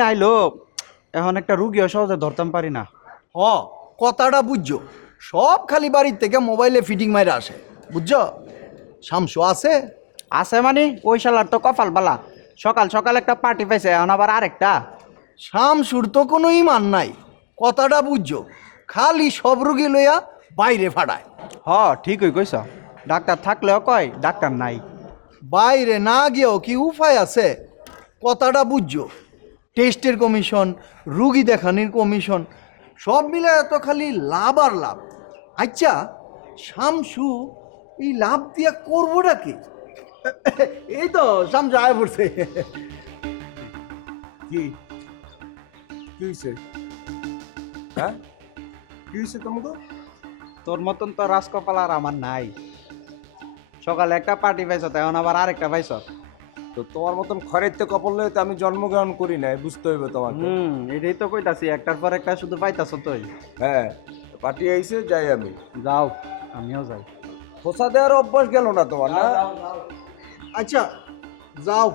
নাই লোক এখন একটা রুগীও সহজে ধরতাম পারি না। হ কথাটা বুঝছো, সব খালি বাড়ির থেকে মোবাইলে ফিটিং মাইরা আসে, বুঝছো? শামসু আছে? আছে মানে ওই শালার তো কপাল বালা, সকাল সকাল একটা পার্টি পাইছে, এখন আবার আরেকটা। শামসুর তো কোনো ইমান নাই, কথাটা বুঝছো, খালি সব রুগী লইয়া বাইরে ফাড়ায়। হ ঠিকই কইছ, ডাক্তার থাকলেও কয় ডাক্তার নাই। বাইরে না গিয়েও কি উপায় আছে? কথাটা বুঝছো, টেস্টের কমিশন, রুগী দেখানির কমিশন, সব মিলে এত খালি লাভ আর লাভ। আচ্ছা, শামসু এই লাভ দিয়া করবোটা কি? এই তো শামসু আয় পড়ছে। কি কি হয়েছে? হ্যাঁ, কি হয়েছে তোমাকে? তোর মতন তো রাজকপাল আর আমার নাই। সকালে একটা পার্টি পাইছ, এখন আবার আরেকটা পাইছ। তো তোমার মতন খরের তো কপাল লয়ে তো আমি জন্মগ্রহণ করি নাই, বুঝতে হইবে তোমাকে। এটাই তো কইতাছি, একটার পর একটা শুধু পাইতাছ তুই। হ্যাঁ, পার্টি আইছে, যাই আমি। যাও, আমিও যাই। খোসা দেওয়ার অভ্যাস গেল না তোমার, না? আচ্ছা যাও,